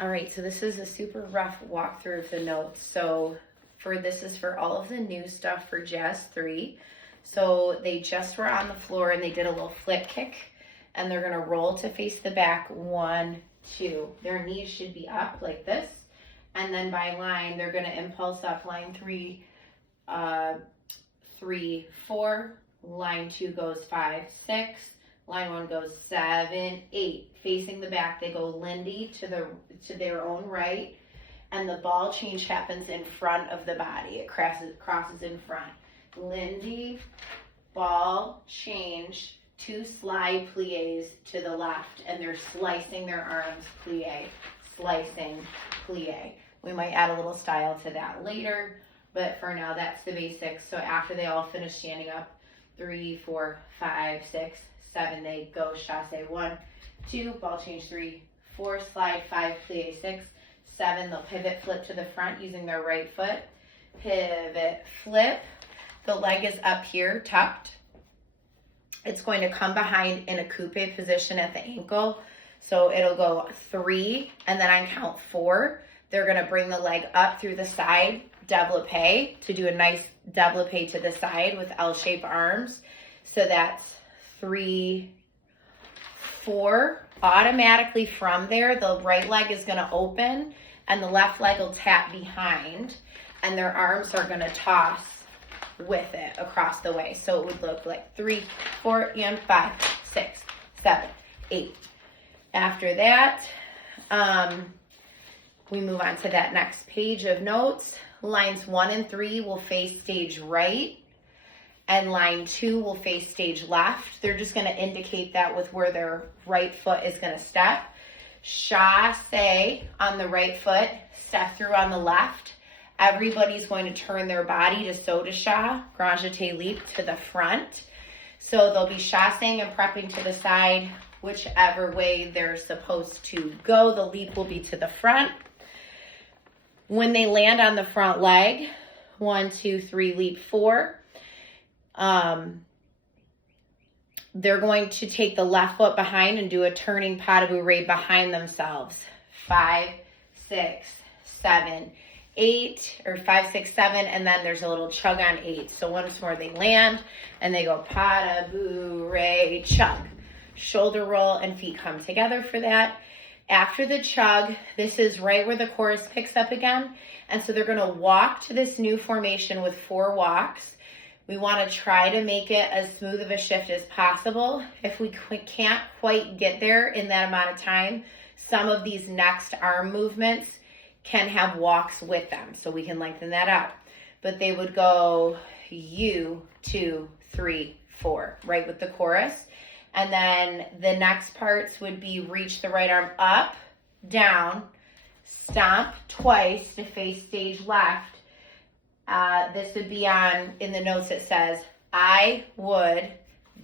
All right, so this is a super rough walkthrough of the notes. So this is for all of the new stuff for Jazz 3. So they just were on the floor and they did a little flip kick, and they're gonna roll to face the back, 1, 2. Their knees should be up like this. And then by line, they're gonna impulse up line 3, 3, 4. Line 2 goes 5, 6. Line 1 goes 7, 8. Facing the back, they go Lindy to their own right, and the ball change happens in front of the body. It crosses in front. Lindy, ball change, 2 slide plies to the left, and they're slicing their arms, plie, slicing, plie. We might add a little style to that later, but for now, that's the basics. So after they all finish standing up, 3, 4, 5, 6, 7, they go chasse, 1, 2, ball change, 3, 4, slide, 5, plie, 6, 7, they'll pivot flip to the front using their right foot, pivot flip, the leg is up here, tucked. It's going to come behind in a coupe position at the ankle, so it'll go 3, and then on count 4, they're gonna bring the leg up through the side, développé, to do a nice développé to the side with L-shaped arms. So that's 3, 4. Automatically from there, the right leg is gonna open and the left leg will tap behind, and their arms are gonna toss with it across the way. So it would look like 3, 4, and 5, 6, 7, 8. After that, we move on to that next page of notes. Lines 1 and 3 will face stage right, and line 2 will face stage left. They're just gonna indicate that with where their right foot is gonna step. Chasse on the right foot, step through on the left. Everybody's going to turn their body to saut de chat, grand jeté leap, to the front. So they'll be chassing and prepping to the side, whichever way they're supposed to go. The leap will be to the front. When they land on the front leg, 1, 2, 3, leap 4. They're going to take the left foot behind and do a turning pas de bourrée behind themselves. 5, 6, 7, 8, or 5, 6, 7, and then there's a little chug on 8. So once more they land and they go pas de bourrée, chug. Shoulder roll and feet come together for that. After the chug, this is right where the chorus picks up again. And so they're gonna walk to this new formation with 4 walks. We wanna try to make it as smooth of a shift as possible. If we can't quite get there in that amount of time, some of these next arm movements can have walks with them, so we can lengthen that out. But they would go U, 2, 3, 4, right with the chorus. And then the next parts would be reach the right arm up, down, stomp twice to face stage left. This would be on, in the notes it says, I would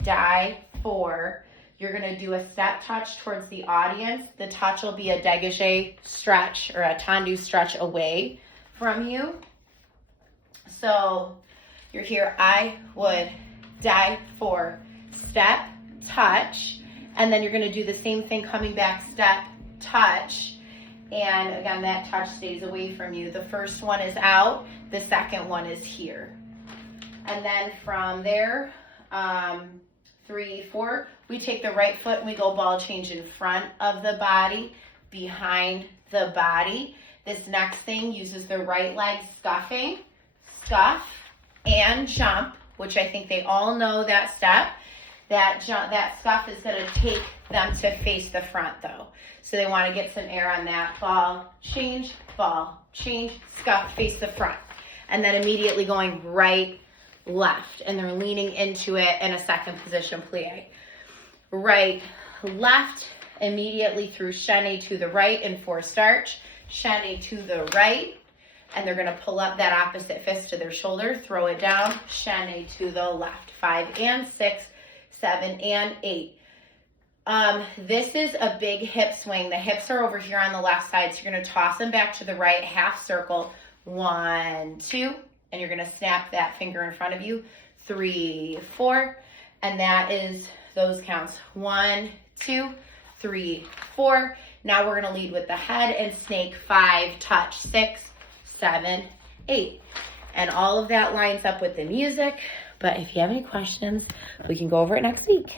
die for. You're gonna do a step touch towards the audience. The touch will be a dégagé stretch or a tendu stretch away from you. So you're here, I would die for, step, touch, and then you're gonna do the same thing coming back, step, touch, and again, that touch stays away from you. The first one is out, the second one is here. And then from there, 3, 4, we take the right foot and we go ball change in front of the body, behind the body. This next thing uses the right leg scuffing, scuff, and jump, which I think they all know that step. That scuff is gonna take them to face the front though. So they wanna get some air on that. Ball, change, scuff, face the front. And then immediately going right, left. And they're leaning into it in a second position plie. Right, left, immediately through chaîné to the right in 4 starch. Chaîné to the right. And they're gonna pull up that opposite fist to their shoulder, throw it down, chaîné to the left. 5 and 6, 7 and 8. This is a big hip swing. The hips are over here on the left side, so you're gonna toss them back to the right, half circle. 1, 2, and you're gonna snap that finger in front of you. 3, 4, and that is those counts. 1, 2, 3, 4. Now we're gonna lead with the head and snake. 5, touch, 6, 7, 8. And all of that lines up with the music. But if you have any questions, we can go over it next week.